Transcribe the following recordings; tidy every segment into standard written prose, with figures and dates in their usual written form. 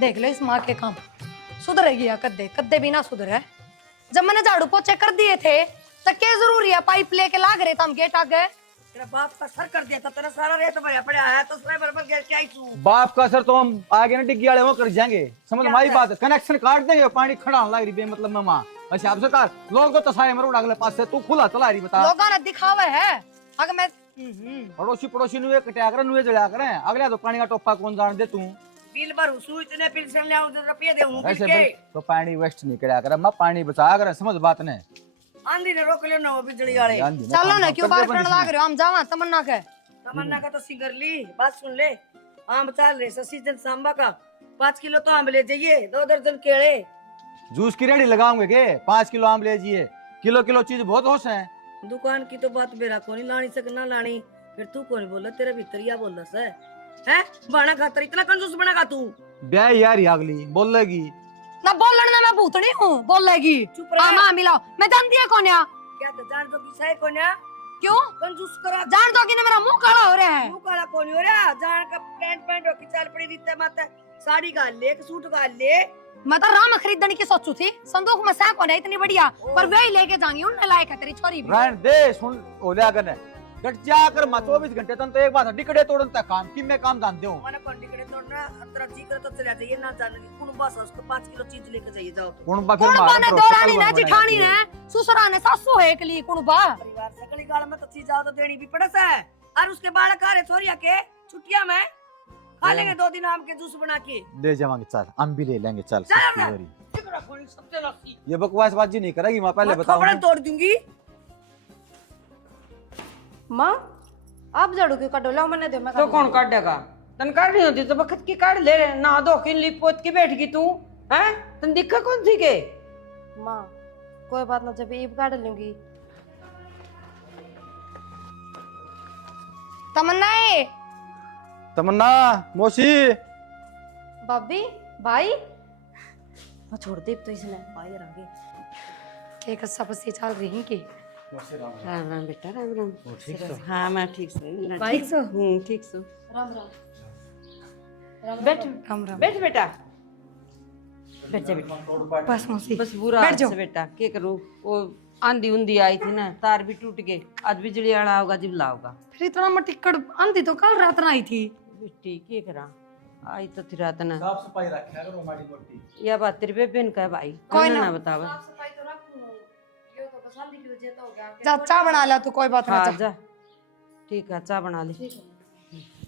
देख लो इस माँ के काम सुधरेगी या कद्दे कद्दे भी ना सुधरे। जब मैंने झाड़ू पोछे कर दिए थे तो क्या जरूरी है पाइप लेके लाग रहे थे हम गेट आगे। तेरा बाप का सर कर दिया था, तेरा सारा रेत भरा पड़ा है तो उसमें बराबर गैस क्या ही तू। बाप का असर तो हम आगे ना डिग्गी वाले वो कर जाएंगे, समझ क्या मारी है? बात है। कनेक्शन काट देंगे, पानी खड़ा लग रही मतलब मामा अच्छा आप सरकार लोग तो सारे मरो अगले पास से तू खुला चला रही बता। लोगों ने दिखावे है अगर मैं पड़ोसी नुए कटिया करे नुए जड़ा करे अगले तो पानी का टोपा कौन जान दे तू। बिल भर हुसू इतने पेंशन ले आऊं तो रुपये दे हूं बिल ऐसे के। तो पानी वेस्ट नहीं करा करे, मैं पानी बचा करे, समझ बात ने। आंधी ने रोक लियो ना वो बिजली वाले। चलो ना क्यों बाहर करने लाग रहे हो हम जावा तमन्ना के। तमन्ना का तो सिंगर ली बात सुन ले। आम चाल रहे सीजन सांबा का 5 किलो तो आम ले जाइए, 2 दर्जन केले। जूस की रेडी लगाओगे के 5 किलो आम ले जाइए, किलो किलो चीज बहुत होश है। दुकान की तो बात मेरा कोनी लानी सक ना लानी, फिर तू कौन बोला तेरा भीतरिया बोल रहा है बाना खातर इतना कंजूस बना का तू। ब्याह यार अगली बोलेगी ना बोलने में मैं भूतनी हूँ बोलेगी। चुप रह। मामा मिलाओ मैं जानती है कौन है क्या तो जान दो किसा है कौन है? क्यों कंजूस करा जान दो कि ना मेरा मुंह काला हो रहा है। मुंह काला कौन हो रहा? जान का पैंट हो की चाल पड़ी रीते माता साड़ी गाल ले एक सूट गाल ले। मैं तो राम खरीदने की सोचू थी, संदूक में सैक होना इतनी बढ़िया पर वे ही लेके जाएंगी उन लायक है तेरी छोरी भी। रहन दे सुन ओल्या करने गट जा कर मैं 24 घंटे तन तो एक बात डिकड़े तोड़न तक काम कि मैं काम जानते हूं। मैंने कौन टिकड़े तोड़ना तेरा जी करे तो चला जाइए ना जाने की कौन बस उसको 5 किलो चीज लेके जाइए जाओ तो। कौन बा कौन फिर बाने मार दौरानी ने जिठानी ने ससुरा ने सासू है एक लिए कौन बा परिवार सकली गाल में तो चीज जाओ तो देनी भी पड़स है। और उसके बालक आ रहे छोरिया के छुट्टियां में खा लेंगे 2 दिन आम के जूस बना के ले जावांगे, चल हम भी ले लेंगे चल। चल सस्ती रे। हो रही। टिकड़ा खोली सबसे लस्सी ये बकवासबाजी नहीं करेगी मां, पहले मैं बताओ। थोपड़ा तोड़ दूंगी। मां आप झाड़ू क्यों काटो लो मैंने दे मैं तो कौन काटेगा? तन काटनी होती तो बखत की काट ले रहे ना दो कि लिपोत की बैठ गई तू हैं तन दिक्कत कौन सी के? मां कोई बात ना जब ईब काट लूंगी। तमन्ना तमन्ना मौसी भाभी भाई मैं छोड़ दे तो इसने भाई आगे के कस्सा पसी चल रही की राम राम बेटा राम राम। हाँ मैं ठीक से भाई सो ठीक सो। राम राम बैठ राम राम बैठ बेटा बैठ जा बेटा। बस मौसी बस बुरा बैठ हाल जाओ। से बेटा क्या करूँ वो आंधी उंधी आई थी ना तार भी टूट गए आज बिजली वाला होगा जिबला होगा। फिर इतना मैं टिकट आंधी तो कल रात ना आई थी। बेटी क्या करा आई तो थी रात ना। साफ सफाई रखा करो माड़ी मोटी। यह बात तेरे बेबेन का है भाई कोई ना ना। बतावा। सफाई तो रखूं यो तो पसंद की वजह तो हो गया जा चाय बना ला तू कोई बात ना हाँ जा जा ठीक है चाय बना ले।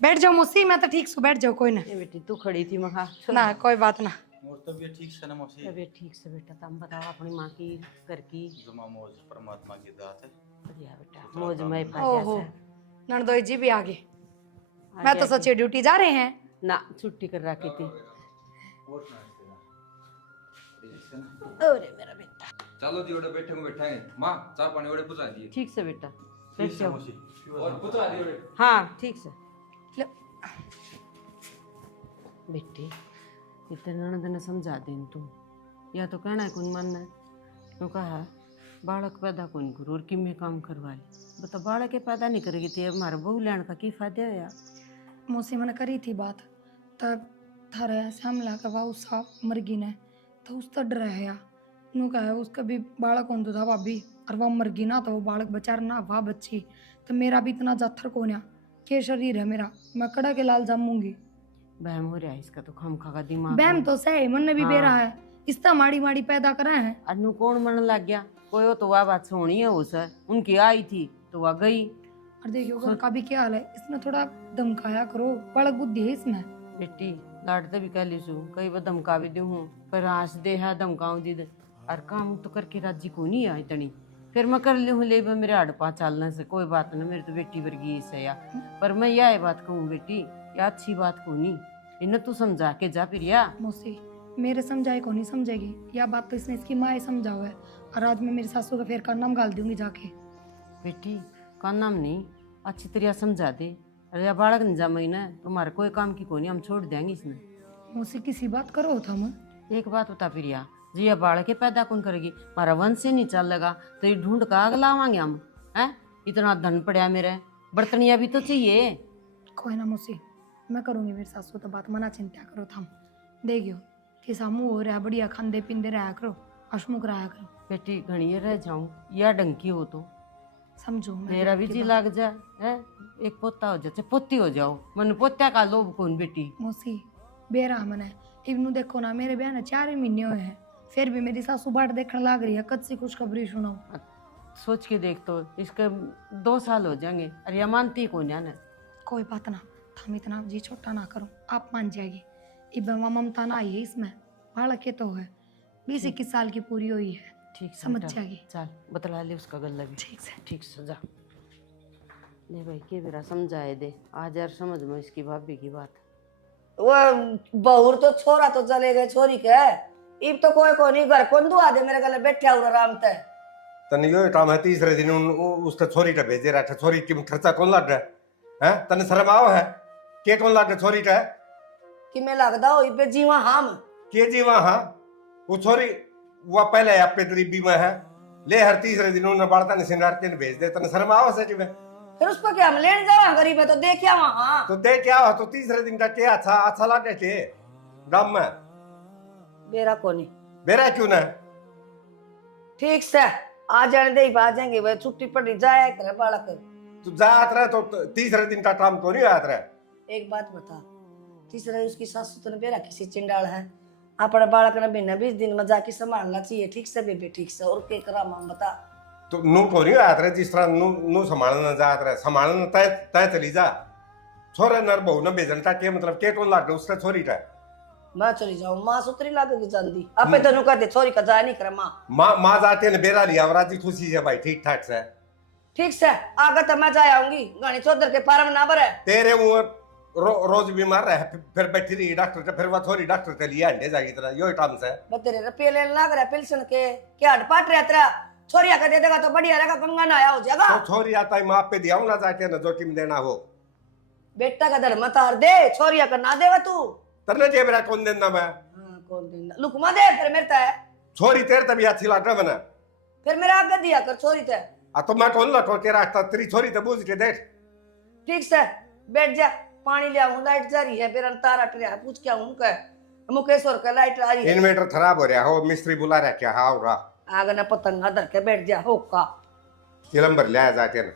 बैठ जाओ मौसी मैं तो ठीक सु बैठ जाओ कोई ना ये बेटी तू खड़ी थी मखा ना कोई बात ना। और तबीयत ठीक से ना मौसी? तबीयत ठीक से बेटा तुम बताओ अपनी माँ की घर की? जुमा मौज परमात्मा की दात है। बढ़िया बेटा मौज में ओहो नंदोई जी भी आ गए। मैं तो सोची ड्यूटी जा रहे हैं। ना छुट्टी कर रखी थी। अरे मेरा बेटा चलो जी ओडे बैठे को बैठाएंगे माँ चाय पानी ओडे पुचा दिए। ठीक से बेटा बैठ जाओ। और पुचा दिए ओडे। हाँ ठीक से लो, बेटी इतना ननद ने समझा देन तुम या तो कहना है कौन मानना है क्यों कहा बालक पैदा कौन करो और किमें काम करवा ले बता बालक के पैदा नहीं करेगी तो हमारा बहू लेने का की फायदा है यार। मौसी मैंने करी थी बात तब थारे ऐसे हमला करवा उस मरगी ने तो उस तो डर है नु कहा उसका भी बालक कौन तो था भाभी और वह मरगी ना तो वो बालक बचार ना वाह बच्ची तो मेरा भी इतना जाथर कौन है के शरीर है मेरा मैं कड़ा के लाल जामूंगी। बहम हो रहा है इसका तो खम खा का दिमाग बैम तो सही मन ने भी हाँ। बेरा है इतना माड़ी माड़ी पैदा करा है। अनु कौन मन लग गया कोई हो तो वह बात सोनी है उस उनकी आई थी तो वह गई। और देखियो घर का भी क्या हाल है इसने थोड़ा धमकाया करो बालक बुद्धि है इसमें। बेटी लाडते भी कह लीसू कई बार धमका भी दू हूँ पर हंस दे है धमकाऊं दी और काम तो करके राजी को नहीं है इतनी फिर मैं कर ली हूँ ले मेरे हड़पा चलने से कोई बात नहीं मेरी तो बेटी वर्गी से या पर मैं यह बात कहूँ बेटी यह अच्छी बात को नहीं इन्हें तू समझा के जा फिर या मौसी मेरे समझाए को नहीं समझेगी या बात तो इसने इसकी माँ समझाओ है और आज मैं मेरी सासू का फेर का नाम गाल दूंगी जाके। बेटी का नाम नहीं अच्छी तरह समझा दे अरे या बालक नहीं जमाई ना तुम्हारे कोई काम की कोई नहीं हम छोड़ देंगे इसने। मौसी किसी बात करो था मैं एक बात बता फिर या जी ये बालक के पैदा कौन करेगी हमारा वंश ही नहीं चलेगा तो ये ढूंढ का आग लावांगे हम हैं इतना धन पड़ा मेरे बर्तनिया भी तो चाहिए। कोई ना मौसी मैं करूंगी मेरी सासू तो बात मना चिंता करो था देखियो कि सामू हो रहा है बढ़िया खांदे पींदे रहा करो हसमुख रहा करो बेटी घनी रह जाऊं या डंकी हो तो समझो मेरा भी जी लग जाए है, एक पोता हो जाए पोती हो जाओ, मन पोत्या का लोभ कौन बेटी। मौसी बेरा मन है इवनू देखो ना मेरे ब्याह ने 4 ही महीने हुए हैं फिर भी मेरी सासू बाट देखने लग रही है कद सी खुशखबरी सुनाओ। सोच के देख तो इसके 2 साल हो जाएंगे, अरे ये मानती कौन है ना। कोई बात ना थम इतना जी छोटा ना करो आप मान जाएगी इब ममता ना आई है इसमें बालक के तो है 20-21 साल की पूरी हुई है ठीक समझ बेटा, जाएगी। चल बतला ले उसका गल्ला भी। ठीक से ठीक सजा ले भाई के बेरा समझाए दे आज यार समझ में इसकी भाभी की बात। वो बहुर तो छोरा तो चले गए छोरी के इब तो कोई नहीं घर कौन दुआ दे मेरे गले बैठे और आराम ते तने यो काम है तीसरे दिन उसका छोरी टा भेजे रहा था छोरी की खर्चा कौन लाड रहा है तने शर्म आओ है के कौन लाड छोरी टा कि मैं लगदा हो इबे जीवा हम के जीवा हाँ वो छोरी वो पहले आप पे गरीबी में है ले हर तीसरे दिन उन्हें बाड़ता ने सिंगार के भेज दे तने शर्म आओ सच में फिर उसको क्या हम लेने जावा गरीब है तो देखिया वहां तो दे क्या हो तो तीसरे दिन का क्या अच्छा अच्छा लागे थे गांव में बेरा कोनी बेरा क्यों ना ठीक से आ जाने दे आ जाएंगे वे छुट्टी पड़ी जाए करे बालक तू जात रहा तो तीसरे दिन का काम को नहीं आत रहा। एक बात बता तीसरा उसकी सासू तो ने बेरा किसी चिंडाल है अपने बालक ने बिना 20 दिन में जाके संभालना चाहिए ठीक से बेबे ठीक से और के करा मां बता तो नू को नहीं आत रहा जिस तरह नू संभालना जात रहा संभालना तय तय चली जा छोरे नर बहु न भेजन का के मतलब के कौन लाग उसका छोरी का मैं चली जाऊं मां सुतरी लागेगी जल्दी अपे तनु कहते छोरी का जाए नहीं करे मां माँ जाते ने बेरा लिया और राजी खुशी से भाई ठीक ठाक से ठीक से आगे तो मैं जाए आऊंगी गानी चौधर के पार में ना भरे तेरे वो रोज बीमार रहे फिर बैठी रही डॉक्टर के फिर वो छोरी डॉक्टर के लिए अंडे जाएगी तरह यो काम से तेरे रुपये लेने लग रहा पेंशन के क्या हटपाट रहा तेरा छोरिया का दे देगा तो बढ़िया रहेगा गंगा ना आया हो जाएगा तो छोरी आता है माँ पे दिया जाके ना जोखिम देना हो बेटा का धर्म तार दे छोरिया का ना देवा तू तरने जे मेरा कौन देना मैं कौन देना लुकमा दे फिर मेरे ते छोरी तेरे तभी अच्छी लाटा बना फिर मेरा आगे दिया कर छोरी ते आ तो मैं कौन लटो तेरा तेरी छोरी तो बूझ के देख ठीक से बैठ जा पानी ले आऊं लाइट जा रही है फिर तार हट रहा है पूछ क्या उनका मुकेश्वर का लाइट आ रही है इन्वर्टर खराब हो रहा हो मिस्त्री बुला रहा क्या हाँ हो रहा आगे ना पतंगा धर के बैठ जा होका किलम्बर ले आया जाके ना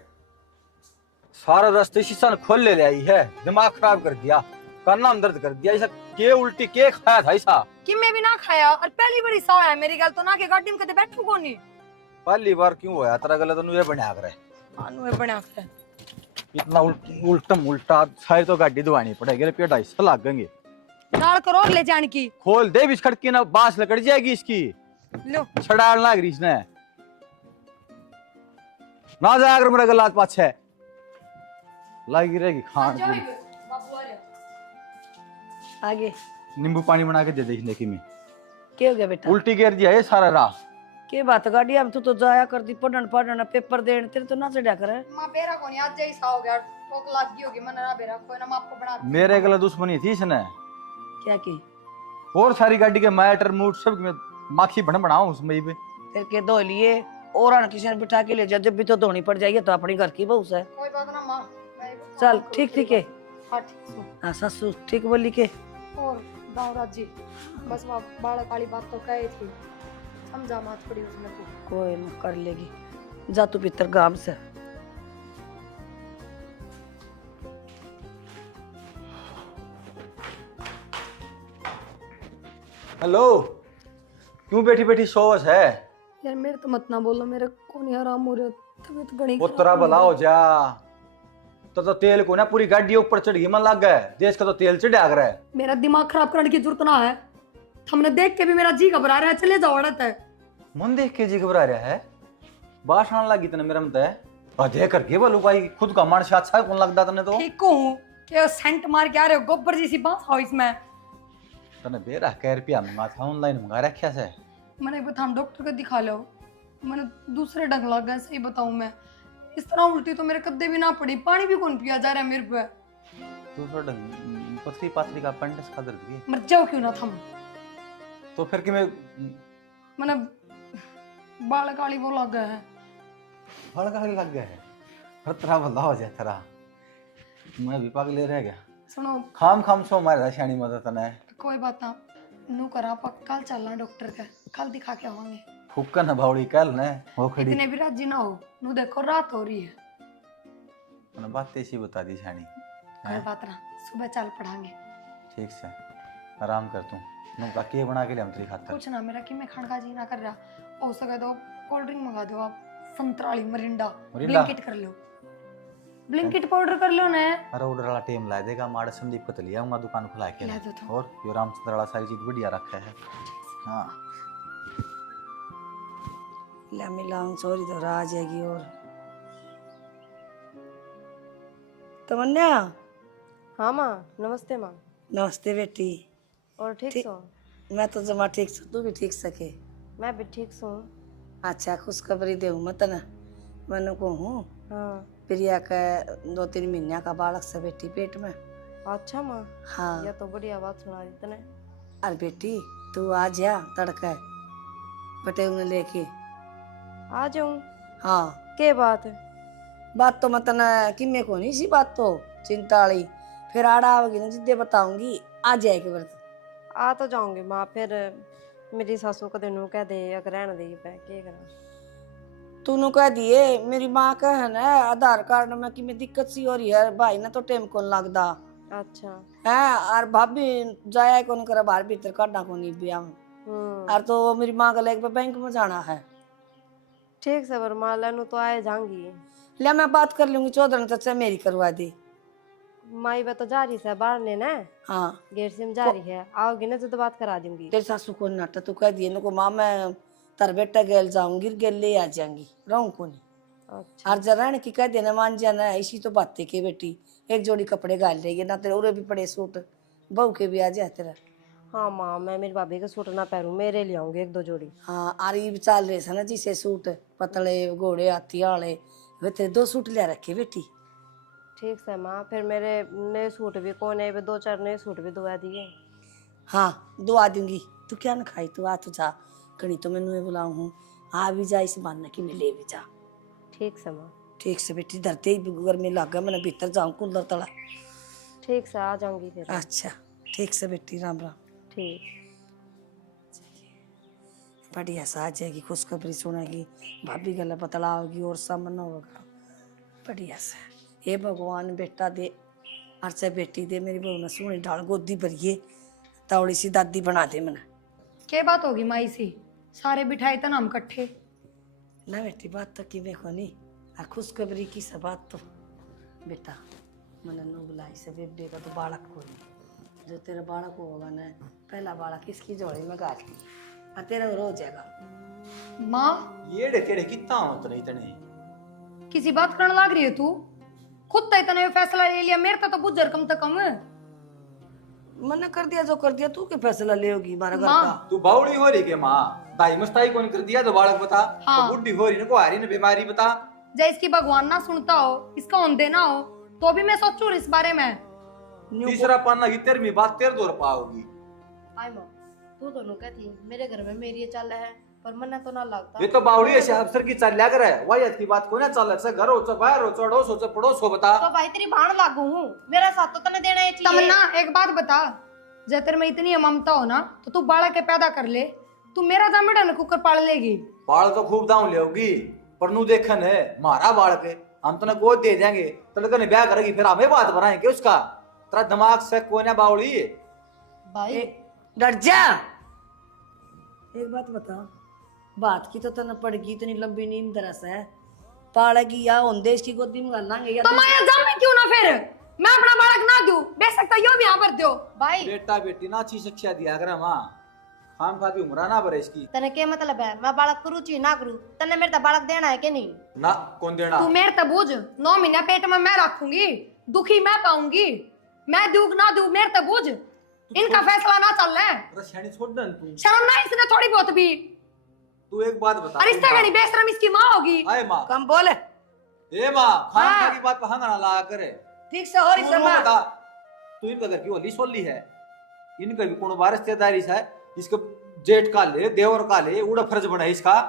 सारा रास्ते शीशा ने खोल ले आई है दिमाग खराब कर दिया कान दर्द कर दिया ऐसा के उल्टी के खाया था ऐसा कि मैं भी ना खाया और पहली बारी सा है मेरी गल तो ना के गाड़ी में कदे बैठू कोनी पहली बार क्यों होया तेरा गला तनु ये बना करे आनु है बना कर इतना उल्टम उल्टा शायद तो गाड़ी दुआनी पड़ेगी पेट ऐसा लागेंगे नाल करो ले जान की खोल दे बीच खड़की ना बांस लकड़ जाएगी इसकी लो छड़ाल लाग रही इसने ना जा अगर मेरा गला पाछे लागी रहेगी खान पूरी बाबू आ रहा आगे नींबू पानी बना के दे देखने की में क्या हो गया बेटा उल्टी गिर दिया ये सारा राह के बात गाड़ी अब तू तो जाया कर दी पढ़न पढ़न पेपर देन तेरे तो ना चढ़ा करे मां बेरा कोनी आज जैसा सा हो गया ठोक लाग गई होगी मन ना बेरा कोई ना मां आपको बना मेरे गला दुश्मनी थी इसने क्या की और सारी गाड़ी के मैटर मूड सब में माखी बन बनाओ उसमें भी फिर के धो लिए और आन किसी ने बिठा के ले जा जब भी तो धोनी पड़ जाएगी तो अपनी घर की बहू से कोई बात ना मां चल ठीक ठीक है हां ठीक है हाँ ससु ठीक बोली के और दाऊराज जी बस वो बालक वाली बात तो कही थी समझा मत पड़ी उसमें तू कोई ना कर लेगी जा तू पितर गांव से हेलो क्यों बैठी बैठी सोच है यार मेरे तो मत ना बोलो मेरे को नहीं आराम हो रहा तबीयत बड़ी वो तेरा भला हो जा तो तेल को ना पूरी गाड़ी ऊपर चढ़ गई मन लग गया देश का तो तेल चढ़ा रहा है मेरा दिमाग खराब करने की जरूरत ना है हमने देख के भी मेरा जी घबरा रहा है चले जाओ अड़त है मन देख के जी घबरा रहा है बात आने लगी तने मेरा मत है अधे करके बोलू भाई खुद का मन से अच्छा कौन लगता तने तो ठीक हूँ कि सेंट मार के आ रहे हो गोबर जैसी बात हो इसमें तने बेरा कै रुपया मंगा था ऑनलाइन मंगा रखा से मैंने बता हम डॉक्टर को दिखा लो मैंने दूसरे ढंग लग गए सही बताऊं मैं इस तरह उल्टी तो मेरे कद्दे भी ना पड़ी पानी भी कौन पिया जा रहा है मेरे पे तू थोड़ा पतली पातली का अपेंडिक्स का दर्द भी मर जाओ क्यों ना थम तो फिर कि मैं मैंने बाल काली वो लग गए हैं फल का लग गया है खतरा भला हो जाए तेरा मैं भी पागल रह गया सुनो खाम खाम सो मारे शानी मदद तने कोई बात ना, नू करा आप कल चलना डॉक्टर के, कल दिखा के आवांगे। फुक्का ना बावड़ी कल ने हो खड़ी इतने भी राजी ना हो, नू देखो रात हो रही है। मैंने बात ऐसी बता दी छानी। कोई बात ना, सुबह चल पढ़ांगे। ठीक से आराम कर तू। नु का के बना के ले हम तेरी खातर। कुछ ना, मेरा कि मैं खाने का जी ना कर रहा, हो सके तो कोल्ड ड्रिंक मंगा दो आप, संतराली मरिंडा, मरिंडा? ब्लिंकिट कर लो, ब्लिंकिट पाउडर कर लो ना। अरे ऑर्डर वाला टाइम ला देगा, माड़ संदीप को तो लिया हूँ दुकान खुला के। ला दो तो। और यो रामचंद्र वाला सारी चीज बढ़िया रखा है। हाँ ले मिलाऊं छोरी तो आ जाएगी। और तमन्या, हाँ माँ, नमस्ते माँ। नमस्ते बेटी। और ठीक ठीक- सो? मैं तो जमा ठीक छू, तू भी ठीक सके। मैं भी ठीक सो। अच्छा खुशखबरी दे मत ना, मैंने को हूँ हाँ। प्रिया का 2-3 महीना का बालक से बेटी पेट में। अच्छा माँ, हाँ यह तो बढ़िया बात सुना दी तने। अरे बेटी तू आ जा तड़का बटे उन्हें लेके। आ जाऊँ? हाँ के बात है? बात तो मत ना कि मैं को नहीं सी बात तो चिंता वाली, फिर आड़ा आओगी ना जिद्दे बताऊंगी, आ जाएगी बर्त। आ तो जाऊंगी माँ, फिर मेरी सासू को दिनों कह दे अगर रहने दे पे के करा। तूने कह दिए मेरी माँ का है ना आधार कार्ड में कि मैं दिक्कत सी हो रही है, भाई ना तो टेम कौन लगदा अच्छा। है। और भाभी जाया कौन करा बाहर भीतर काटा को नहीं बिया में। और तो मेरी माँ का लेके बैंक में जाना है। ठीक से पर माँ लेनू तो आए जाऊंगी। ले मैं बात कर लूंगी, 14 तक से मेरी करवा दे। माई वे तो जा रही है बाहर ने ना, हाँ गेट से जा रही है, आओगी ना तो बात करा दूंगी। तेरी सासू को नाटा तू कह दिए नको माँ मैं तार बेटा गेल जाऊंगी, गेल ले आ जाऊंगी, रहूं को नहीं। अच्छा। और जरा की कह देना मान जाना है, इसी तो बातें के बेटी एक जोड़ी कपड़े गाल लेगी ना, तेरे उरे भी पड़े सूट, बहू के भी आ जाए तेरा। हाँ माँ, मैं मेरी भाभी का सूट ना पहनूं, मेरे ले आऊंगी 1-2 जोड़ी। हाँ और ये भी चल रहे ना जिसे सूट पतले घोड़े हाथी वाले, वे तेरे 2 सूट ले रखे बेटी। ठीक है माँ, फिर मेरे नए सूट भी कौन है, 2-4 नए सूट भी धोआ दिए। हाँ दुआ दूंगी, तू क्या ना खाई, तू आ तू जा कड़ी तो मैंने बुलाऊ हूँ, आ भी जा इस मानना कि मैं ले भी जा। ठीक से माँ। ठीक से बेटी, धरते ही गर्मी लग गया, मैंने भीतर जाऊँ कूलर तला। ठीक से आ जाऊंगी फिर। अच्छा ठीक से बेटी, राम राम। ठीक। बढ़िया सा आ जाएगी, खुशखबरी सुनेगी, भाभी गला बतलाओगी और सामना होगा बढ़िया सा। हे भगवान बेटा दे, अर्चा बेटी दे, मेरी बहू ने सोनी डाल गोदी भरिए, तौड़ी सी दादी बना दे मना। क्या बात होगी माई सी, सारे बिठाए तना हम कट्ठे। ना बेटी बात तो कि देखो नहीं, आ खुशखबरी की सब बात तो बेटा मैंने नो बुलाई से बेबे का तो बालक को नहीं, जो तेरा बालक होगा ना पहला बालक इसकी जोड़ी में गाट ली, और तेरा रो जाएगा। माँ ये टेढ़े कितना होत नहीं तने। किसी बात करने लग रही है तू, खुद तो इतना फैसला ले लिया, मेरे तो बुझर कम से कम। मना कर दिया जो कर दिया, तू क्या फैसला ले होगी हमारा घर माँ। का। तू बावड़ी हो रही के माँ, दाई मस्ताई कौन कर दिया तो बालक बता। हाँ। तो बुढ़ी हो रही ना को आ रही ना बीमारी बता। जय इसकी भगवान ना सुनता हो, इसका औंधे ना हो, तो भी मैं सोचू इस बारे में। तीसरा पाना की तेरहवीं बात तेरे दौर पाओगी। आई माँ, तू दोनों कहती मेरे घर में मेरी ये चाल है, पर मन्ना तो ना लगता। ये तो बावड़ी ऐसे अफसर की चाल लग रहा है, वायत की बात को ना चाल से घर हो च बाहर हो चढ़ो सो च पड़ोस हो बता। तो भाई तेरी भाण लागू हूँ, मेरा साथ तो तने देना है चाहिए। तमन्ना एक बात बता, जय तेरे में इतनी ममता हो ना तो तू बालक के पैदा कर ले, तू मेरा जामेड़ा न कुकर पाल लेगी। बाल तो खूब दाम लेगी, पर नू देखन है मारा बालक है, हम तो ना गोद दे देंगे, तो लगन ब्याह करेगी, फिर हमें बात बनाएंगे उसका। तेरा दिमाग से कोई ना बावड़ी। भाई डर जा। एक बात बता, बात की तो तना पड़गी, इतनी लंबी नींद दरस है, पालेगी या होंदे इसकी गोदी में गाल लांगे या तो मैं जामे क्यों ना, फिर मैं अपना बालक ना दूं, बेशक यो भी यहाँ पर दो। भाई बेटा बेटी ना अच्छी शिक्षा दिया करे माँ, खाम खा की उम्र ना बरे इसकी। तने क्या मतलब है, मैं बालक करूँ ची ना करूँ, तने मेरे तो बालक देना है कि नहीं? ना कौन देना। तू मेरे तबूज 9 महीना पेट में मैं रखूंगी, दुखी मैं पाऊंगी, मैं दूं ना दूं मेरे तबूज, इनका फैसला ना चल रहा है। रश्यानी छोड़ दे तू। शर्म ना इसने थोड़ी बहुत भी। तू एक बात बता। और इससे गनी बेशरम इसकी माँ होगी। आए माँ, कम बोले, ए माँ, खाम खा की बात पर हंगाना ला करे। ठीक से हो रही तू समा। बता, तू इनका घर की होली सोली है, इनका भी कोनो वारिसदारी है, इसके जेठ का ले देवर का ले उड़ा फर्ज बना है इसका।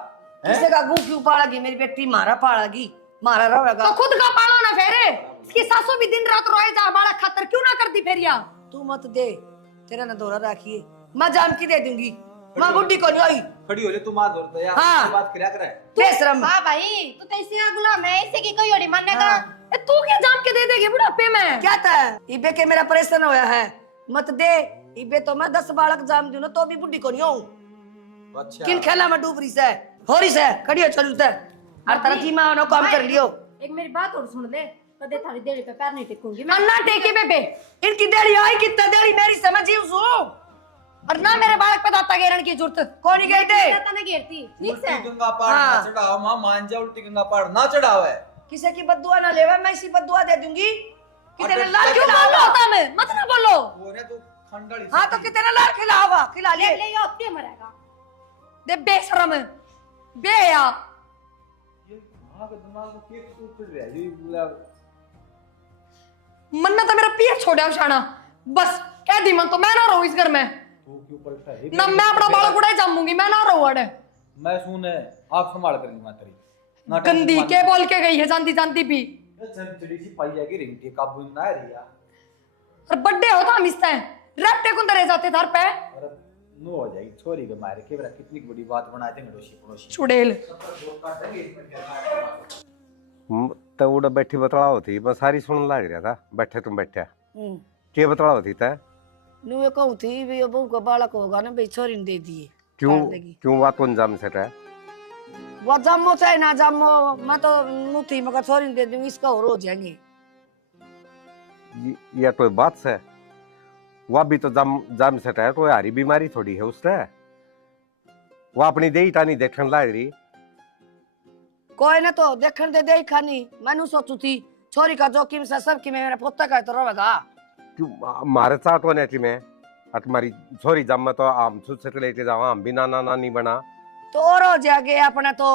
किसे का गू क्यों पालेगी मेरी बेटी, मारा पालेगी, मारा रहेगा। तो खुद का पालो ना फेरे, इसकी सासू भी दिन रात रोए जा बालक खातर क्यों ना करती फेरिया। तू मत दे, तेरा ना दौरा राखिए, मैं जाम की दे दूंगी। माँ बुढ़ी को नहीं आई खड़ी हो ले तू मां जोर यार हाँ। बात करया करे बेशरम। हाँ भाई तू तो इसी का गुलाम है, इसी की कोई ओड़ी मानने का। ए, तू क्या जाम के दे देगी बुढ़ापे में? क्या था इबे के मेरा परेशान होया है, मत दे इबे तो मैं 10 बालक जाम दूं ना तो भी बुढ़ी को नहीं आऊं। अच्छा किन खेला में डूब रही से हो रही से खड़ी हो चल उतर हर तरह की मां नो काम कर लियो। एक मेरी बात और सुन ले, कदे थारी देड़ी पे पैर नहीं टिकूंगी मैं। अन्ना टेके बेबे, इनकी देड़ी आई कितना देड़ी मेरी समझी उसू और ना मेरे बालक पे दाता गेरन की जरूरत। कौन ही कहते तने घेरती ठीक से। उल्टी गंगा पहाड़ ना हाँ। चढ़ाओ मां, मान जा उल्टी गंगा पहाड़ ना चढ़ावे। किसी की बद्दुआ ना लेवे, मैं इसी बद्दुआ दे दूंगी कि तेरे अरे लाल क्यों खिला बोल रहा होता मैं? मत ना बोलो। वो ने तू खंडड़ी हाँ तो कितने लाल खिलावा खिला ले। ले यो अपने मरेगा। दे बेशरम बेया ये मां के दिमाग में केक तू चढ़ रहा है ये बोला मन तो मेरा पीर छोड़ा शाना, बस कह दी मन तो मैं ना रहूं इस घर में तू क्यों पलटा है ना, मैं अपना बालक उड़ाई जामूंगी, मैं ना रहूं अड़े। मैं सुने आप संभाल कर ली मां तेरी ना गंदी के बोल के गई है जानती जानती भी। चढ़ी सी पाई जाएगी रिंग के काबू में ना रही यार। और बड्डे हो तो हम इस टाइम रैप्टे कुंदर रह जाते थार पे अरे नो हो जाएगी छोरी के मारे के बरा कितनी बड़ी बात बना देंगे डोशी पड़ोसी चुड़ैल। तो उड़ा बैठी बतला होती मैं सारी सुन लग रहा था बैठे तुम बैठा के बतला होती तय नु ये कहूं थी भी ये बहू का बालक होगा ना भाई छोरी ने दे दिए क्यों कर देगी। क्यों बात कौन जाम सेट है वो जम्मो चाहे ना जम्मो मैं तो नु थी मगर छोरी ने दे दूंगी इसका और हो जाएंगे। या कोई बात से वह भी तो जाम जाम सेट है कोई हारी बीमारी थोड़ी है उससे वो अपनी दे टानी देखने लग रही कोई ना तो देखने दे दे खानी मैंने सोचू थी छोरी का जोखिम से सब की मेरा पोता का तो रहेगा। क्यों मारे साथ होने थी मैं तुम्हारी छोरी जब मैं तो आम छुट से लेके जाओ हम भी नाना नानी बना तो और हो जाएगा अपने तो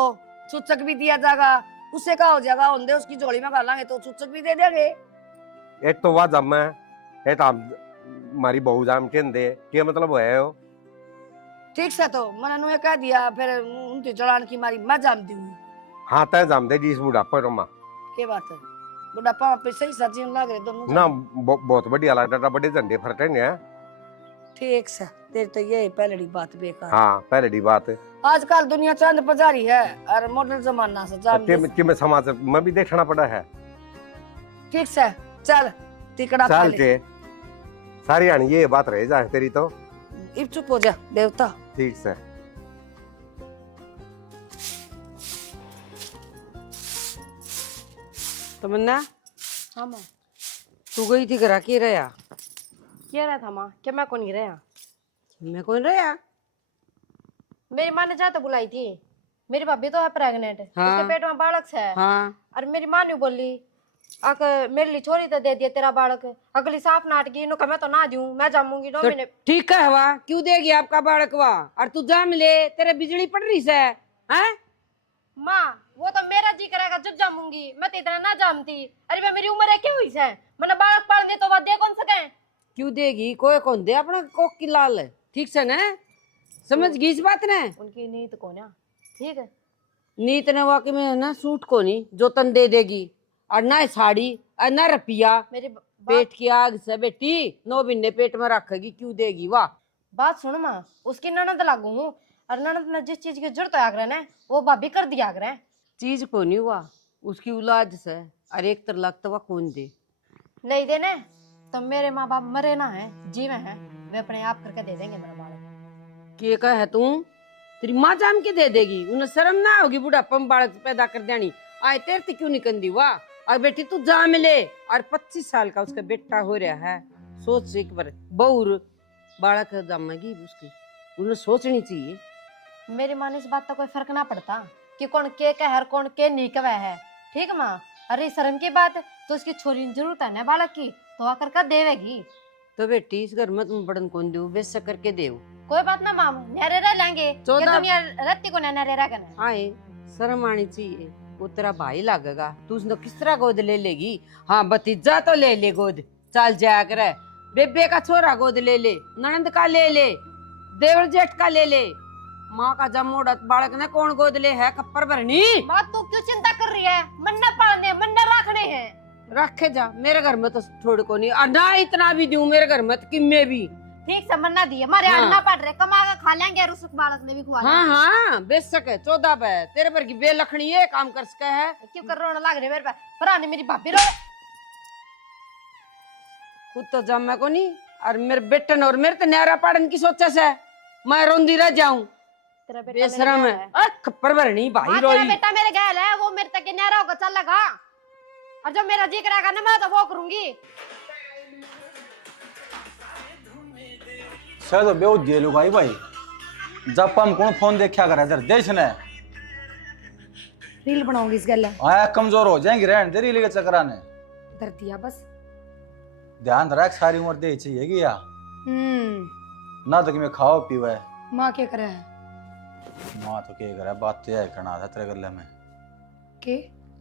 सूचक भी दिया जाएगा उससे का हो जाएगा होंगे उसकी झोली में डालेंगे तो सूचक भी दे देंगे। एक तो वह जब मैं एक तो हमारी बहू जाम के दे क्या मतलब है हो ठीक से तो मैंने नु कह दिया फिर उनकी जड़ान की मारी मैं जाम दूंगी। हाँ तय जाम दे जिस बुढ़ापे रो माँ के बात है बुढ़ापा पे सही सची लग रहे दोनों ना बहुत बढ़िया लगता था बड़े झंडे फरटे हैं ठीक से तेरे तो ये पहली बात बेकार। हाँ पहली बात आजकल दुनिया चंद पजारी है और मॉडर्न जमाना से जाम कि मैं समाज में भी देखना पड़ा है ठीक से चल टिकड़ा खा चल ले के सारी आनी ये बात रह जाए तेरी तो इब चुप हो जा देवता। ठीक से तमन्ना हाँ माँ तू गई थी घर के रहा क्या रहा था माँ क्या मैं कौन रहा मैं कौन रहा मेरी माँ ने जहाँ तो बुलाई थी मेरी भाभी तो है प्रेग्नेंट हाँ। उसके पेट में बालक है हाँ और मेरी माँ ने बोली अक मेरे लिए छोरी तो दे दिया तेरा बालक अगली साफ नाटकी इन्हों मैं तो ना दूं मैं जामूंगी 2 तो महीने। ठीक है हवा क्यों देगी आपका बालक वा और तू जाम ले तेरे बिजली पड़ रही से हैं माँ वो तो मेरा जी करेगा जब जामूंगी मैं तो इतना ना जामती। अरे मैं मेरी उम्र है क्या हुई है मैंने बालक पालने तो वह दे कौन सके क्यों देगी कोई कौन दे अपना कोक की लाल ठीक से ना समझ गई इस बात ने उनकी नीत को ना ठीक है नीत ने वाकई में ना सूट को नहीं जो तन दे देगी और ना साड़ी और ना रुपया मेरी पेट की आग से बेटी 9 महीने पेट में रखेगी क्यों देगी वाह बात सुन माँ उसकी ननद लागू हूँ और ननद ने जिस चीज की जरूरत है आग्रह ने वो भाभी कर दिया आग्रह चीज को नहीं हुआ उसकी औलाद से और एक तरह तो वह कौन दे नहीं देने तो मेरे माँ बाप मरे ना है जीवे हैं वे अपने आप करके दे देंगे मेरा बालक। के का है तू तेरी माँ जाम के दे देगी उन्हें शर्म ना होगी बुढ़ापा में बालक पैदा कर देनी आए तेरे ते क्यों निकंदी वाह और बेटी तू जाम ले और 25 साल का उसका बेटा हो रहा है सोच से एक बार बहुर बालक जामेगी उसकी उन्हें सोचनी चाहिए। मेरी माँ ने इस बात का कोई फर्क ना पड़ता कि कौन के कह हर कौन के नहीं कह है ठीक माँ। अरे शर्म की बात तो उसकी छोरी की जरूरत है ना बालक की तो आकर कर देवेगी तो बेटी इस घर में तुम बड़न कौन दो बेशक करके दे कोई बात ना माम नहरे रह लेंगे ये 14 दुनिया रत्ती को नहरे रह करना आए शर्म आनी चाहिए वो तेरा भाई लगेगा तू उसने किस तरह गोद ले लेगी। हाँ भतीजा तो ले ले गोद चल जाया करे बेबे का छोरा गोद ले ले ननंद का ले ले देवर जेठ का ले ले माँ का जमोड़ा बालक ने कौन गोद ले है कप्पर भरनी बात तू क्यों चिंता कर रही है मन्ना पालने मन्ना रखने हैं रखे जा मेरे घर में तो छोड़ को नहीं और ना इतना भी दूं मेरे घर में तो किम्मे भी ठीक से मन्ना दिए मारे हाँ। अन्ना पड़ रहे कमा के खा लेंगे और उस बालक ने भी खुआ हाँ हाँ बेशक है 14 पे तेरे पर की बेलखनी ये काम कर सके है। क्यों कर रोने लग रहे मेरे पे पुरानी मेरी भाभी रो खुद तो जम को नहीं और मेरे बेटन और मेरे तो न्यारा पाड़न की सोचा से मैं रोंदी रह जाऊं। तेरा बेटा बेशरम मेरे है गैल खप्पर भरनी भाई हाँ, तेरा रोई। बेटा मेरे गैल है वो मेरे तक न्यारा होकर चल लगा और जब मेरा जी करेगा ना मैं तो वो करूंगी। शायद तो बेहद दे लो भाई जब हम कौन फोन देखा करे इधर देश ने रील बनाऊंगी इस गल आया कमजोर हो जाएंगे रहने दे रील के चक्कर ने कर दिया बस। ध्यान रख सारी उम्र दे चाहिए कि या ना तो कि मैं खाओ पीवे माँ क्या करे है माँ तो क्या करे बात तो यह करना था तेरे गले में के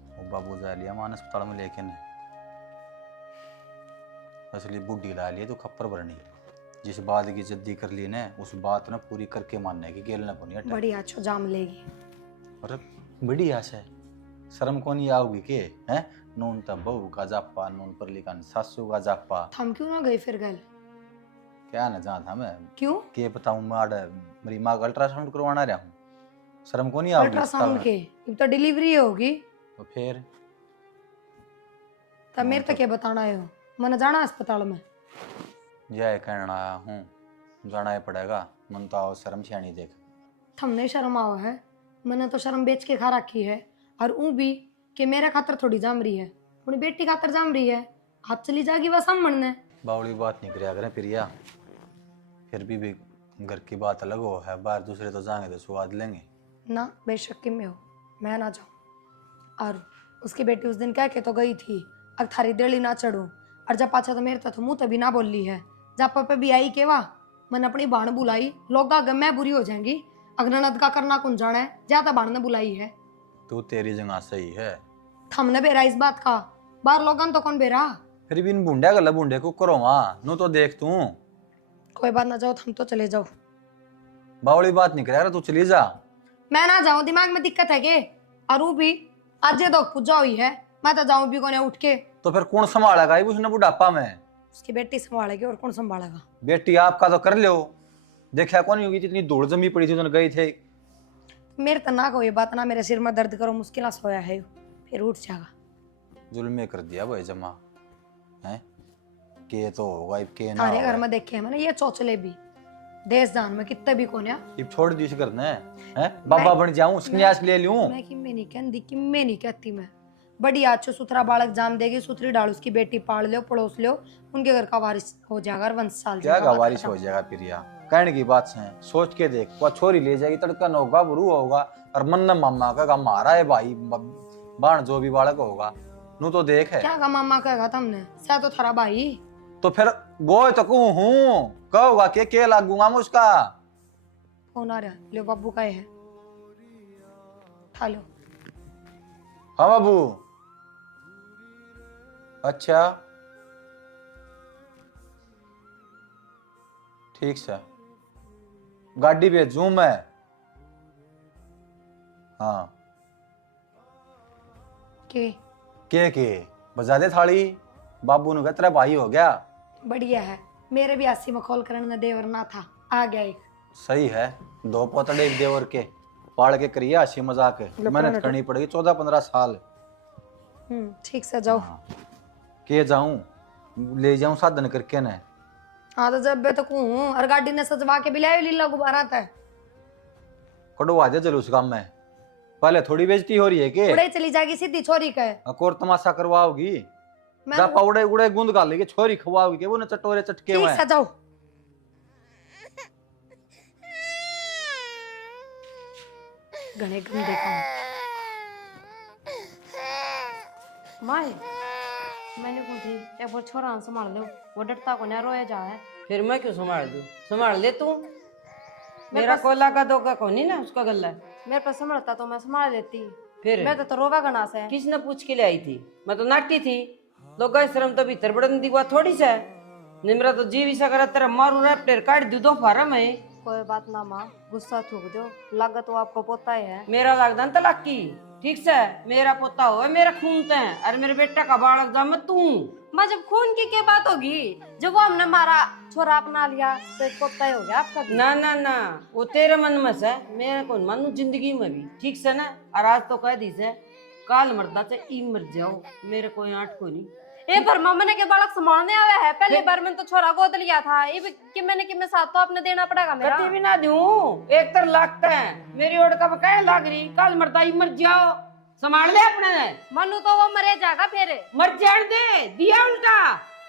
वो बाबू जा लिया मान अस्पताल में लेके ने असली बुढ़ी ला लिया तो खप्पर भरनी जिस बात की जिद्दी कर ली ने उस बात ने पूरी करके मानने की गेल न कोनी हटे बड़ी अच्छो जाम लेगी। अरे बड़ी आशा है शर्म को नहीं आओगी के हैं नून तब बहू का जापा नून पर लिखा सासू का जापा हम क्यों ना गए फिर गल क्या न जहाँ था मैं क्यों के बताऊं मैं आड़े मेरी माँ का अल्ट्रासाउंड करवाना रहा हूँ शर्म को नहीं आओगी अल्ट्रासाउंड के अब तो डिलीवरी होगी तो फिर तब मेरे तक क्या बताना है मैंने जाना अस्पताल में यह कहना आया हूँ जाना ही पड़ेगा मन तो आओ शर्म छानी देख थमने शर्म आओ है मैंने तो शर्म बेच के खा रखी है और ऊ भी कि मेरे खातर थोड़ी जाम रही है अपनी बेटी खातर जाम रही है हाथ चली जाएगी वह सामने बावड़ी बात नहीं करिया करें प्रिया फिर भी घर की बात अलग हो है बाहर दूसरे तो जाएंगे तो स्वाद लेंगे ना बेशक कि मैं हो मैं ना जाऊँ और उसकी बेटी उस दिन कह के तो गई थी अब थारी देली ना चढ़ू और जब पाछा तो मेरे तो मुंह तभी ना बोल ली है जब पे भी आई के वाह मैंने अपनी बाण बुलाई लोग आगे मैं बुरी हो जाएंगी अग्रनद का करना कौन जाना है ज्यादा बाण ने बुलाई है तू तेरी जगह सही है थमने बेरा इस बात का बाहर लोगन तो कौन बेरा फिर भी इन बूढ़े गला बूढ़े को करो वहाँ नू तो देख तू कोई बात ना जाओ हम तो चले जाओ बावड़ी बात नहीं करिया तू चली जा मैं ना जाऊं दिमाग में दिक्कत है के और वो भी आज ये तो पूजा हुई है मैं तो जाऊं भी कोने उठ के तो फिर कौन संभालेगा ये उसने बुढ़ापा में उसकी बेटी संभालेगी और कौन संभालेगा बेटी आपका तो कर लो देखा कौन होगी जितनी धूल जमी पड़ी थी उन्होंने गई थे मेरे तो ना को ये बात ना मेरे सिर में दर्द करो मुश्किल सोया है फिर उठ जाएगा जुल्मे कर दिया भाई जमा है के तो होगा के ना थारे घर होगा। में देखे है मैंने ये चौचले भी देश दान में कितने भी कोने अब छोड़ दी करना है बाबा बन जाऊं संन्यास ले लूं मैं कि मैं नहीं कहती कि मैं नहीं कहती मैं बड़ी अच्छो सुथरा बालक जाम देगी सुथरी डाल उसकी बेटी पाल लो पड़ोस लो उनके घर का वारिस हो जाएगा और वंश साल क्या का वारिस हो जाएगा प्रिया कहने की बात है सोच के देख वो छोरी ले जाएगी तड़कन होगा बुरू होगा और मन न मामा का मारा है भाई बाण जो भी बालक होगा नू तो देख है क्या का मामा कहेगा तुमने सह तो थारा भाई तो फिर गोय तो हूँ कहोगा के लागूंगा मैं उसका फोन आ रहा लो बाबू का है उठा लो हाँ बाबू अच्छा ठीक से गाड़ी भेजूं मैं हाँ के बजा दे थाली बाबू ने कहा तेरा भाई हो गया बढ़िया है मेरे भी आसी मखौल करने देवर ना था आ गया एक सही है दो पोतड़े एक देवर के पाड़ के करिए हंसी मजाक मेहनत करनी पड़ेगी 14-15 साल ठीक से जाओ के जाऊं ले जाऊं साधन करके न हाँ तो जब तक हूँ और गाड़ी ने सजवा के भी लाए लीला गुब्बारा था कड़वा दे जलूस काम में पहले थोड़ी बेइज्जती हो रही है के उड़े चली जाएगी सीधी छोरी का है अकोर तमाशा करवाओगी मैं जा पाउडे उड़े गुंद गाल लेके छोरी खवाओगी के वो न चटोरे चटके ठीक हुए से जाओ घने गंदे काम माए मैंने कौन थी एक बार छोरा संभाल लो वो डरता को ना रोया जा है फिर मैं क्यों संभाल दूं संभाल ले तू मेरा कोला का दो का कोनी ना उसका गल्ला मेरे पास संभालता तो मैं संभाल लेती फिर मैं तो रोवा गना से किसने पूछ के ले आई थी मैं तो नाटी थी लोग शर्म तो भीतर बड़न दी बात थोड़ी सा है निमरा तो जीव ऐसा करा तेरा मारू रैप्टर काट दू दो फार्म है कोई बात ना माँ, गुस्सा थूक दो, लागत तो आपको पोता ही है। मेरा लगदा न तलाक की, ठीक से मेरा पोता हो मेरा खून ते और मेरे बेटा का बालक जम तू। माँ जब खून की क्या बात होगी, जब वो हमने मारा छोरा अपना लिया तो एक पोता ही हो गया आपका भी। ना ना ना, वो तेरे मन में से, मेरे को मानू जिंदगी में भी, ठीक से ना। और आज तो कह दी से काल मरदा से ई मर जाओ, मेरे को आठ को नहीं। एक बार मामा ने के बालक संभालने आया है, पहली बार मैंने तो छोरा गोद लिया था, ये कि मैंने कि मैं साथ तो आपने देना पड़ेगा मेरा। कति भी ना दूं, एक तर लागता है मेरी ओर का कह लाग रही, काल मरदा ई मर जाओ, संभाल ले अपने। मनु तो वो मरे जाएगा फिर। मर जान दे, दिया उल्टा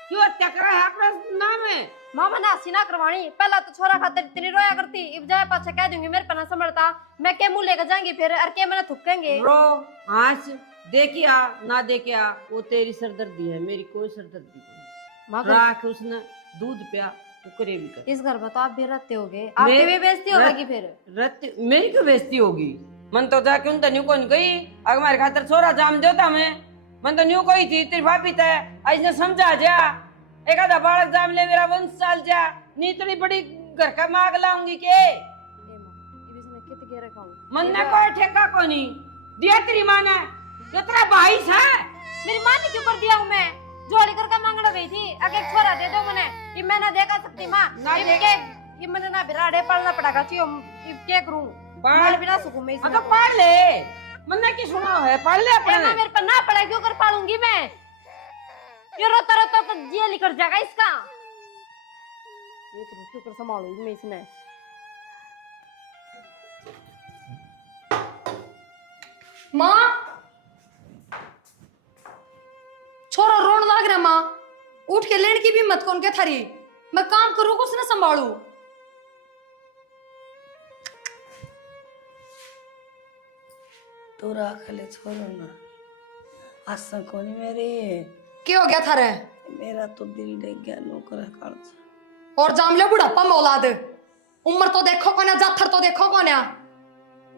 क्यों हत्या करा है अपना नाम है। मामा ने हंसी ना करवानी, पहला तो छोरा खातिर इतनी रोया करती, अब जाए पाछा कह दूंगी मेरे पना संभलता, मैं के मुंह लेकर जाएंगी फिर और के मैंने थुकेंगे। रो हंस, देखिया ना देखिया, वो तेरी सरदर्दी है, मेरी कोई सरदर्दी नहीं। माँ राख उसने दूध पिया, कुकरे भी कर। इस घर में तो आप भी रहते होगे, आपकी भी बेइज्जती होगी फिर। रत मेरी क्यों बेइज्जती होगी? मन तो जा क्यों न्यू कौन गई, अगर हमारे खातर छोरा जाम देता मैं, मन तो न्यू कोई थी तेरी भाभी ते, ऐसे समझा जा, एक आधा बालक जाम ले मेरा वंश चाल जा, नहीं इतनी बड़ी घर का मांग लाऊंगी के। मन ने कोई ठेका को नहीं दिया तेरी माँ ने, ये तेरा भाई है। मेरी माँ ने क्यों कर दिया हूँ मैं, जोड़ी कर मांगना गई थी, अगर एक छोरा दे दो मैंने, ये मैं ना देखा सकती माँ, ये मैंने ना बिराड़े पढ़ना पड़ेगा, क्या करूँ, बाल बिना सुकून में। तो पढ़ ले, मैंने की सुना है, पढ़ ले अपने। मेरे पर ना पढ़ा क्यों कर पालूंगी मैं, ये रोता रोता तो जेल निकल जाएगा इसका, ये क्यों कर संभालूंगी मैं इसमें। माँ छोरा रोन लाग रहा, माँ उठ के लेने की भी मत कौन के थारी, मैं काम करूँ कुछ ना संभालू। तो राख ले छोरो ना, आसा कोनी मेरी, क्या हो गया थारे? मेरा तो दिल देख गया नौकर काल और जाम ले बुढ़ापा में औलाद, उम्र तो देखो कौन, जाथर तो देखो कौन।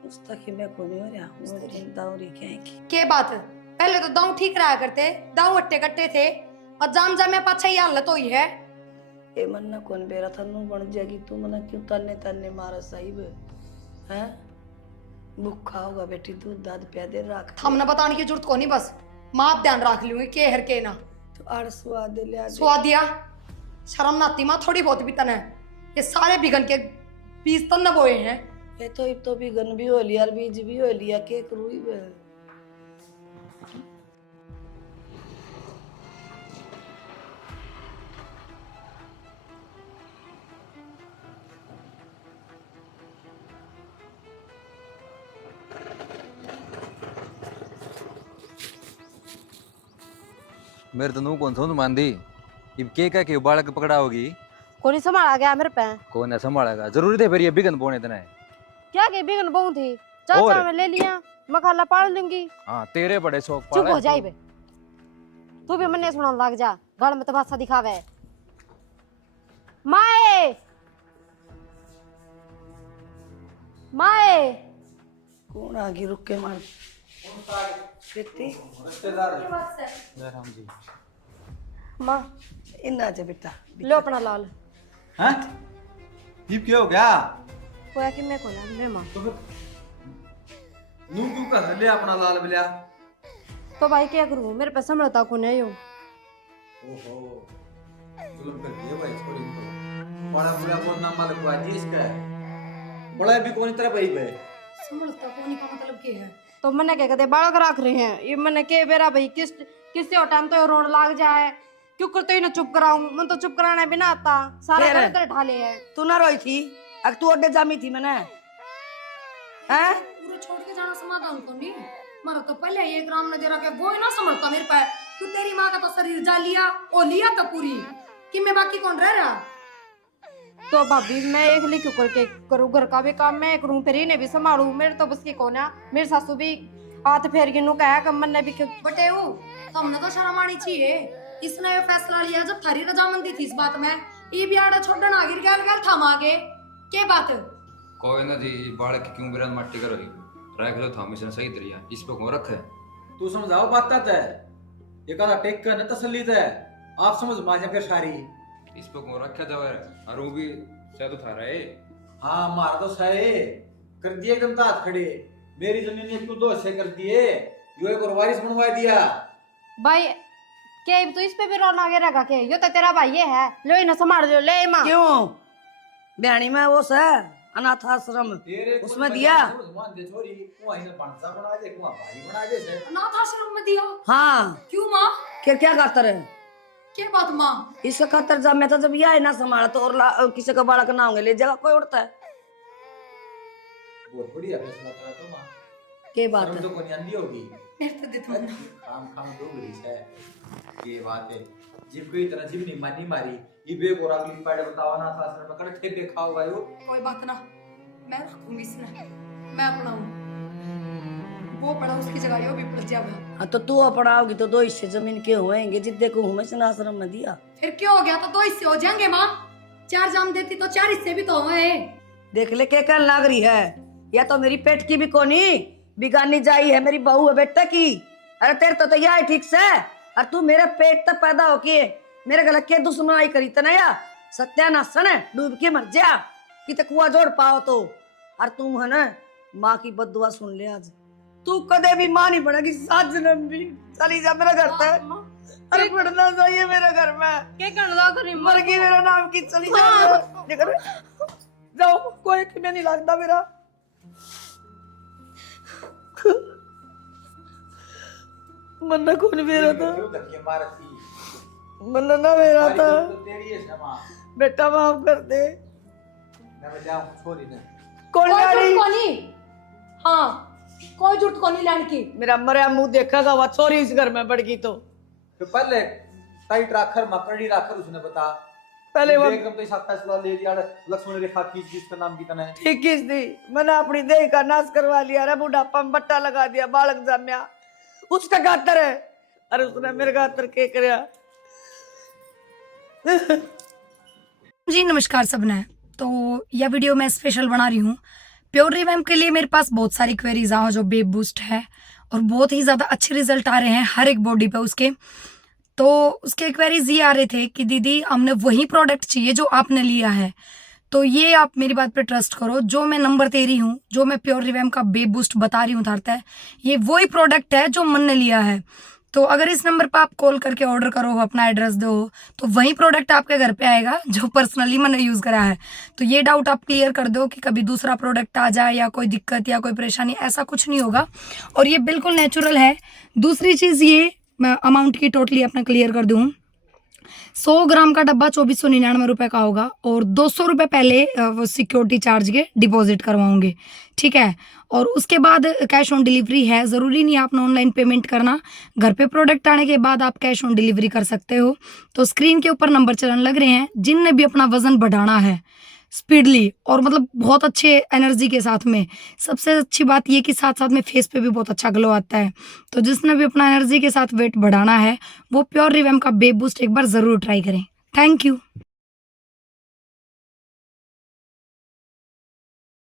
उस तक ही मैं कोनी हो रहा हूँ, दावरी क्या की के बात, पहले तो दाऊ ठीक रहा करते, दाऊ अट्टे कट्टे थे, और जाम जामे पाछा ही हालत हुई है। ए मन ना कौन बेरा था नू बन जाएगी, तू मना क्यों तन्ने तन्ने मारा साहिब हैं, भूखा होगा बेटी, दूध दाद पिया दे रख, हमने बताने की जरूरत को नहीं, बस माँ ध्यान रख लूंगी के हर के ना। तो आड़ स्वाद ले स्वाद दिया, शर्म नाती माँ थोड़ी बहुत भी तने, ये सारे बिगन के बीज तन न बोए हैं। ये तो इब तो भी गन भी हो लिया, बीज भी हो लिया, के करूँ मेरे तो नू कौन समझ मान दी, इब के बालक पकड़ा होगी, कोई संभाला गया मेरे पे, कौन है संभालेगा? जरूरी थे फिर ये बिगन बोने इतने? क्या के बिगन बहु थी, चाचा मैं ले लिया, मैं खाला पाल लूंगी। हाँ तेरे बड़े शौक चुप हो जाई बे, तू भी मन्ने सुनाने लग जा, गल में तमाशा दिखावे। माए माए कौन आगे रुक के मार बेटी राम जी। माँ इन्ना जा बेटा, लो अपना लाल, हैं? इब क्या हो गया? होया कि मैं कोला मेरे माँ, तो फिर नू क्यों कर ले अपना लाल बिलिया? तो भाई क्या करूँ, मेरे पे संभलता को नहीं हूँ। ओहो जुल्म कर दिया भाई छोड़ी तो, बड़ा बुरा बहुत नाम मालूम हुआ जी इसका, बड़ा भी कौन तरह भाई बे, समझता कौन का मतलब क्या है? तो मैंने क्या कहते बालक रख रहे हैं, ये मैंने के बेरा भाई किससे हो टाइम तो रोन लाग जाए, क्यों करते ही चुप कराऊं, मैं तो चुप कराना भी ना आता, सारा फिर? घर तेरे ढाले है। तू ना रोई थी, अगर तू अड्डे जामी थी मैंने हैं, पूरा छोड़ के जाना समाधान को नहीं, मारा तो पहले एक राम ने दे रखा, वो ही ना समझता मेरे पे, तू तेरी माँ का तो शरीर जा लिया, ओ लिया तो पूरी, कि मैं बाकी कौन रह रहा? तो भाभी मैं एक लिख करके करूँ, घर का भी काम मैं करूँ, फिर इन्हें भी संभालू, मेरे तो बस की कौन है, मेरी सासू भी हाथ फेर गिनू कहा कमन ने भी बटे वो तो हमने तो शर्म आनी चाहिए, इसने ये फैसला लिया जब थारी रजामंदी थी इस बात में, ये भी आड़ा छोड़ना आगे गल गल था मांगे, के बात? कोई ना जी, बालक की क्यों बिरान मट्टी करोगी, रख लो था मिशन सही तरिया, इस पे कौन रखे? तू समझाओ बात है, ये कहा टेक कर न तसल्ली है, आप समझ माजा फिर सारी, इस पे कौन रखा जावे, और वो भी शायद था रहे, हाँ मार तो सारे कर दिए एकदम तात खड़े। मेरी जमीन ने क्यों 2 हिस्से कर दिए? यो एक और वारिस बनवा दिया। भाई के तो इस पे भी रोना आगे रखा के यो तो तेरा भाई ये है लो इन्हें संभाल लो ले मां क्यों बयानी में वो से अनाथ आश्रम उसमें दिया। छोरी कुआं ही ना पांचा बना दे, कुआं भाई बना दे से। अनाथ आश्रम में दिया? हाँ क्यों माँ? क्या खातर है क्या बात माँ? इसका खातर जब मैं तो जब यह ना संभाला तो और किसी का बालक ना होंगे ले जाएगा कोई उड़ता है। बहुत बढ़िया फैसला करा तो मां। के बात शर्म है तो कोनी आंदी होगी। तो देता हूँ। काम काम डोगरी से ये बात है। जिब कोई तरह जिब नहीं मानी मारी ये बे गोरा अगली पाड़े बतावा ना था सर में कर ठेके खाओ गायो। कोई बात ना, मैं रखूंगी इसने, मैं अपना हूँ। वो पड़ा उसकी जगह यो भी पड़ जाएगा। हाँ तो तू अपनाओगी तो 2 हिस्से जमीन के होएंगे जिद्दे को हूँ मैं आश्रम में दिया। फिर क्यों हो गया? तो 2 हिस्से हो जाएंगे माँ। 4 जाम देती तो 4 हिस्से भी तो हुए। देख ले क्या कहने लग रही है, या तो मेरी पेट की भी कोनी बिगानी जाई है मेरी बहू है बेटा की। अरे तेरे तो यह है ठीक से, और तू मेरे पेट तक पैदा होके मेरे गलत के दुश्मनाई करी तनया सत्यानाशन है डूब के मर जा कि तक कुआ जोड़ पाओ तो। और तू है ना माँ की बददुआ सुन ले आज, तू कदे भी माँ नहीं बनेगी 7 जन्म भी। चली जा मेरा घर तक। अरे पढ़ना चाहिए मेरे घर में के करना करी मर गई मेरा नाम की। चली जा जाओ कोई कि नहीं लगता मेरा। मन्ना कौन मेरा था? क्यों धक्के मारती? मन्ना ना मेरा था तो तेरी है क्षमा। बेटा माफ कर दे। मैं जाऊं छोरी ने। कौन लाड़ी? हाँ कोई झूठ को नहीं लान की। मेरा मरा मुंह देखेगा वो छोरी इस घर में बढ़ गई तो पहले टाइट राखर मकड़ी राखर उसने बता। पहले वो एकदम तो साथ फैसला ले लिया। लक्ष्मण रेखा की जिसका नाम कितना है? ठीक किस दी मैंने अपनी देह का नाश करवा लिया। रे बुढ़ापा में बट्टा लगा दिया बालक जाम्या उसका गातर है। अरे उसने मेरे गातर के करया। जी नमस्कार सबने। तो यह वीडियो मैं स्पेशल बना रही हूँ प्योर रिवैम्प के लिए। मेरे पास बहुत सारी क्वेरीज आ जो बेब बूस्ट है और बहुत ही ज़्यादा अच्छे रिजल्ट आ रहे हैं हर एक बॉडी पे उसके। तो उसके क्वेरीज ये आ रहे थे कि दीदी हमने वही प्रोडक्ट चाहिए जो आपने लिया है। तो ये आप मेरी बात पे ट्रस्ट करो, जो मैं नंबर दे रही हूँ, जो मैं प्योर रिवैम्प का बेब बूस्ट बता रही हूँ उतारता है, ये वही प्रोडक्ट है जो मन ने लिया है। तो अगर इस नंबर पर आप कॉल करके ऑर्डर करो, अपना एड्रेस दो, तो वही प्रोडक्ट आपके घर पे आएगा जो पर्सनली मैंने यूज़ करा है। तो ये डाउट आप क्लियर कर दो कि कभी दूसरा प्रोडक्ट आ जाए या कोई दिक्कत या कोई परेशानी, ऐसा कुछ नहीं होगा। और ये बिल्कुल नेचुरल है। दूसरी चीज़ ये मैं अमाउंट की टोटली अपना क्लियर कर दूँ। 100 ग्राम का डब्बा 2499 रुपये का होगा और 200 रुपये पहले वो सिक्योरिटी चार्ज के डिपॉजिट करवाओगे, ठीक है। और उसके बाद कैश ऑन डिलीवरी है। ज़रूरी नहीं आपने ऑनलाइन पेमेंट करना, घर पे प्रोडक्ट आने के बाद आप कैश ऑन डिलीवरी कर सकते हो। तो स्क्रीन के ऊपर नंबर चलन लग रहे हैं, जिनने भी अपना वज़न बढ़ाना है स्पीडली और मतलब बहुत अच्छे एनर्जी के साथ में। सबसे अच्छी बात ये कि साथ साथ में फेस पे भी बहुत अच्छा ग्लो आता है। तो जिसने भी अपना एनर्जी के साथ वेट बढ़ाना है वो प्योर रिवैम्प का बेब बूस्ट एक बार ज़रूर ट्राई करें। Thank you.